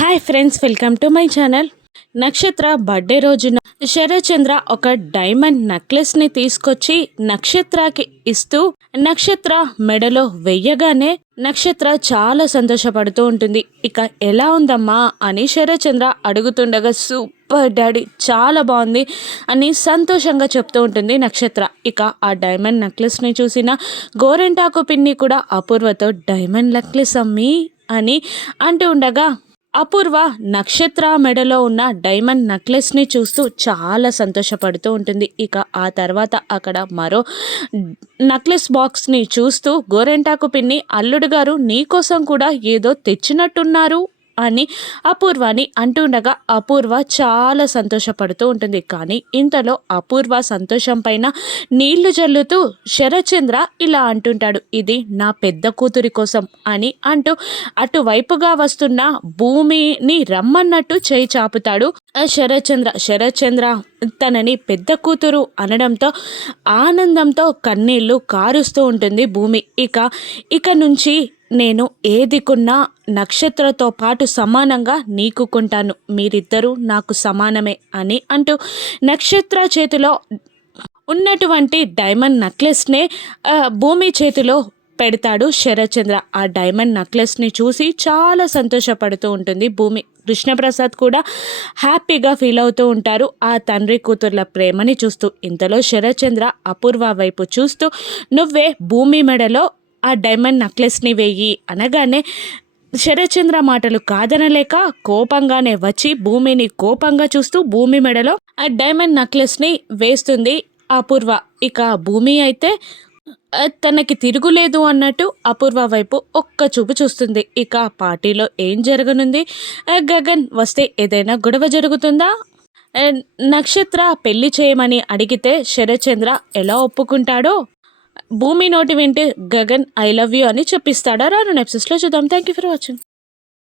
Hi friends welcome to my channel Nakshatra birthday రోజున శరచంద్ర ఒక diamond నెక్లెస్ని తీసుకొచ్చి నక్షత్రకి ఇస్తూ నక్షత్ర మెడలో వెయ్యగానే నక్షత్ర చాలా సంతోషపడుతూ ఉంటుంది. ఇక ఎలా ఉందమ్మా అని శరచంద్ర అడుగుతుండగా సూపర్ డాడీ చాలా బాగుంది అని సంతోషంగా చెప్తూ ఉంటుంది నక్షత్ర. ఇక ఆ డైమండ్ నెక్లెస్ని చూసిన గోరెంటాకు పిన్ని కూడా అపూర్వతో డైమండ్ నెక్లెస్ అమ్మి అని అంటూ ఉండగా అపూర్వ నక్షత్ర మెడలో ఉన్న డైమండ్ నెక్లెస్ని చూస్తూ చాలా సంతోషపడుతూ ఉంటుంది. ఇక ఆ తర్వాత అక్కడ మరో నెక్లెస్ బాక్స్ని చూస్తూ గోరెంటాకు పిన్ని అల్లుడు గారు నీకోసం కూడా ఏదో తెచ్చినట్టున్నారు అని అపూర్వని అంటుండగా అపూర్వ చాలా సంతోషపడుతూ ఉంటుంది. కానీ ఇంతలో అపూర్వ సంతోషం పైన నీళ్ళు జల్లుతూ శరచంద్ర ఇలా అంటుంటాడు ఇది నా పెద్ద కూతురి కోసం అని అంటూ అటువైపుగా వస్తున్న భూమిని రమ్మన్నట్టు చేయి చాపుతాడు శరచంద్ర శరచంద్ర తనని పెద్ద కూతురు అనడంతో ఆనందంతో కన్నీళ్ళు కారుస్తూ ఉంటుంది భూమి. ఇక ఇక నుంచి నేను ఏదికున్నా నక్షత్రతో పాటు సమానంగా నీకు కొంటాను. మీరిద్దరూ నాకు సమానమే అని అంటూ నక్షత్ర చేతిలో ఉన్నటువంటి డైమండ్ నెక్లెస్నే భూమి చేతిలో పెడతాడు శరచంద్ర ఆ డైమండ్ నెక్లెస్ని చూసి చాలా సంతోషపడుతూ ఉంటుంది భూమి. కృష్ణప్రసాద్ కూడా హ్యాపీగా ఫీల్ అవుతూ ఉంటారు ఆ తండ్రి కూతుర్ల ప్రేమని చూస్తూ. ఇంతలో శరచంద్ర అపూర్వ వైపు చూస్తూ నువ్వే భూమి మెడలో ఆ డైమండ్ నెక్లెస్ని వేయి అనగానే శరచంద్ర మాటలు కాదనలేక కోపంగానే వచ్చి భూమిని కోపంగా చూస్తూ భూమి మెడలో ఆ డైమండ్ నెక్లెస్ని వేస్తుంది అపూర్వ. ఇక భూమి అయితే తనకి తిరుగులేదు అన్నట్టు అపూర్వ వైపు ఒక్క చూపు చూస్తుంది. ఇక పార్టీలో ఏం జరగనుంది? గగన్ వస్తే ఏదైనా గొడవ జరుగుతుందా? నక్షత్ర పెళ్ళి చేయమని అడిగితే శరచంద్ర ఎలా ఒప్పుకుంటాడో భూమి నోటి వింటే గగన్ ఐ లవ్ యూ అని చెప్పిస్తాడా? రాను నెప్సెస్లో చూద్దాం. Thank you for watching